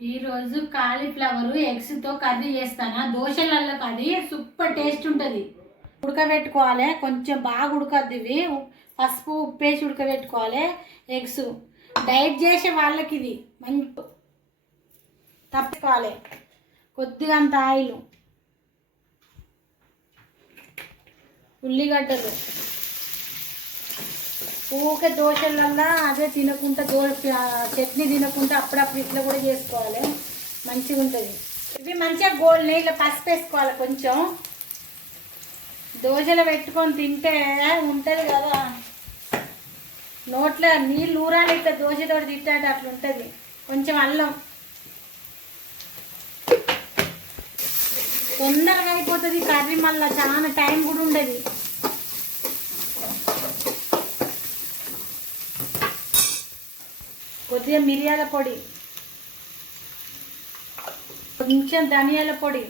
ఈరోజు cauliflower ఎగ్స్తో curry చేస్తాను. దోశలలో అది సూపర్ టేస్ట్ ఉంటుంది. ఉడకబెట్టుకోవాలి, కొంచెం బాగా ఉడకద్దు. ఇవి పసుపు ఉప్పేసి ఉడకబెట్టుకోవాలి. ఎగ్స్ డైట్ చేసే వాళ్ళకి ఇది మంచి తప్పుకోవాలి. కొద్దిగా అంత ఆయిల్, ఉల్లిగడ్డలు. ఊకే దోశలల్లో అదే తినకుండా చట్నీ తినకుండా అప్పుడప్పుడు ఇట్లా కూడా చేసుకోవాలి, మంచిగా ఉంటుంది. ఇవి మంచిగా గోల్డ్ నీళ్ళు పసుపు వేసుకోవాలి. కొంచెం దోశలు పెట్టుకొని తింటే ఉంటుంది కదా, నోట్లో నీళ్ళు ఊరాలి. ఇట్లా దోశతో తింటే అట్లా ఉంటుంది. కొంచెం అల్లం, తొందరగా అయిపోతుంది కర్రీ, మళ్ళీ చాలా టైం కూడా ఉండదు. కొద్దిగా మిరియాల పొడి, కొంచెం ధనియాల పొడి,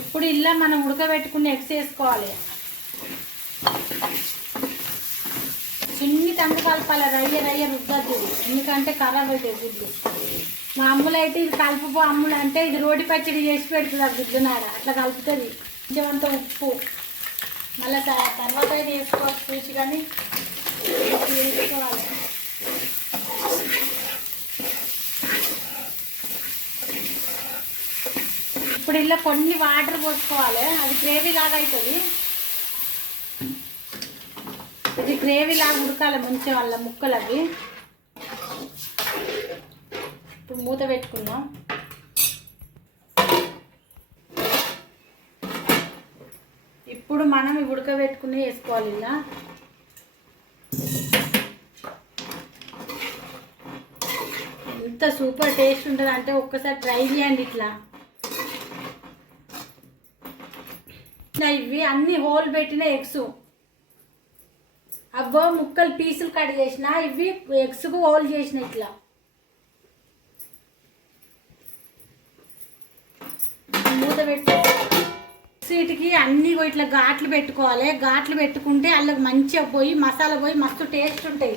ఇప్పుడు ఇలా మనం ఉడకబెట్టుకుని ఎగ్స్ వేసుకోవాలి. చిన్ని తండ్రి కలపాలి, రయ్య రుద్దద్దు, ఎందుకంటే ఖరాబ్ అవుతాయి గుడ్లు. మా అమ్ములు అయితే ఇది కలుపుకో అమ్ములు అంటే ఇది రోటి పచ్చడి చేసి పెడుతుంది. ఆ గుడ్డు నాడ అట్లా కలుపుతుంది. కొంచెం అంత ఉప్పు, మళ్ళీ తర్వాత అయితే వేసుకోవచ్చు చూసి, కానీ వేసుకోవాలి. ఇప్పుడు ఇలా కొన్ని వాటర్ పోసుకోవాలి. అది గ్రేవీ లాగా అవుతుంది. ఇది గ్రేవీ లాగా ఉడకాలి మంచిగా వాళ్ళ ముక్కలు అవి. ఇప్పుడు మూత పెట్టుకుందాం. ఇప్పుడు మనం ఉడకబెట్టుకుని వేసుకోవాలి. ఇలా ఎంత సూపర్ టేస్ట్ ఉంటుంది అంటే ఒక్కసారి ట్రై చేయండి. ఇట్లా ఇవి అన్ని హోల్ పెట్టిన ఎగ్స్, అవ్వో ముక్కలు పీసులు కట్ చేసిన, ఇవి ఎగ్స్కు హోల్ చేసిన. ఇట్లా మూత పెట్టి వీటికి అన్నీ ఇట్లా ఘాట్లు పెట్టుకోవాలి. ఘాట్లు పెట్టుకుంటే అందులో మంచిగా పోయి మసాలా పోయి మస్తు టేస్ట్ ఉంటాయి.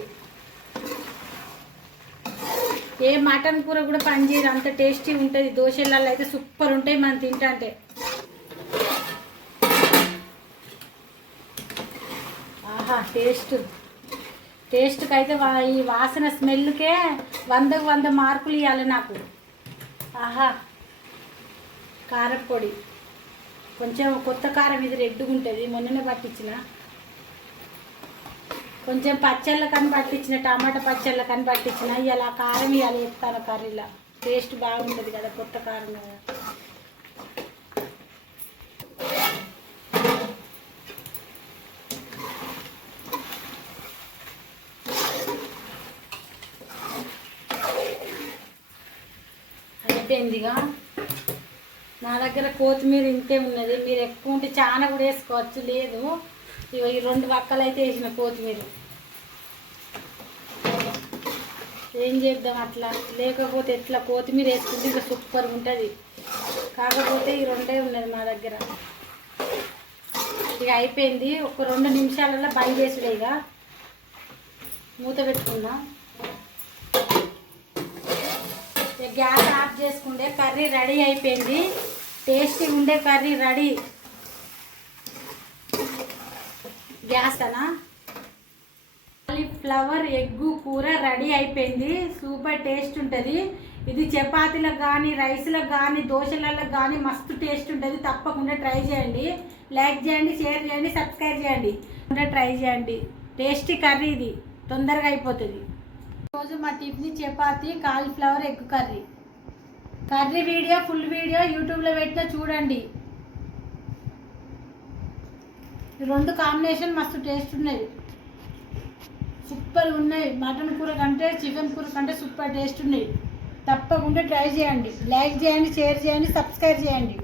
ఏ మటన్ కూర కూడా పనిచేయదు, అంత టేస్టీ ఉంటుంది. దోశలలో అయితే సూపర్ ఉంటాయి మనం తింటే. ఆహా, టేస్ట్కి అయితే ఈ వాసన స్మెల్కే 100కు 100 మార్కులు ఇవ్వాలి నాకు. ఆహా, కారపొడి కొంచెం, కొత్త కారం, ఇది రెడ్డుగా ఉంటుంది, మొన్ననే పట్టించిన. కొంచెం పచ్చళ్ళ కని పట్టించిన, టమాటా పచ్చళ్ళ కని పట్టించిన. ఇలా కారం ఇవ్వాలి చెప్తాను కర్రీలో, టేస్ట్ బాగుంటుంది కదా, కొత్త కారం కదా. అయిపోయిందిగా. నా దగ్గర కొత్తిమీర ఇంతే ఉన్నది, మీరు ఎక్కువ ఉంటే చాలా కూడా వేసుకోవచ్చు. లేదు, ఈ 2 వక్కలు అయితే వేసిన కొత్తిమీర. ఏం చేద్దాం అట్లా, లేకపోతే ఎట్లా కొత్తిమీర వేసుకుంటే ఇంకా సూపర్గా ఉంటుంది. కాకపోతే ఈ 2 ఉన్నది మా దగ్గర. ఇక అయిపోయింది. ఒక 2 నిమిషాలలో బంద్ చేసుడే. ఇక మూత పెట్టుకుందాం. గ్యాస్ ఆఫ్ చేసుకుంటే కర్రీ రెడీ అయిపోయింది. టేస్టీ ఉండే కర్రీ రెడీ. గ్యాస్ అనా కాలీఫ్లవర్ ఎగ్గు కూర రెడీ అయిపోయింది. సూపర్ టేస్ట్ ఉంటుంది. ఇది చపాతీలకు కానీ, రైస్లకు కానీ, దోశలకు కానీ మస్తు టేస్ట్ ఉంటుంది. తప్పకుండా ట్రై చేయండి. లైక్ చేయండి, షేర్ చేయండి, సబ్స్క్రైబ్ చేయండి. ట్రై చేయండి. టేస్టీ కర్రీ ఇది, తొందరగా అయిపోతుంది. ఈరోజు మా tiffin chapati cauliflower egg curry. Curry video, full video యూట్యూబ్లో పెట్టినా చూడండి. 2 కాంబినేషన్ మస్తు టేస్ట్ ఉన్నాయి, సూపర్ ఉన్నాయి. మటన్ కూర కంటే, చికెన్ కూర కంటే సూపర్ టేస్ట్ ఉన్నాయి. తప్పకుండా ట్రై చేయండి. లైక్ చేయండి, షేర్ చేయండి, సబ్స్క్రైబ్ చేయండి.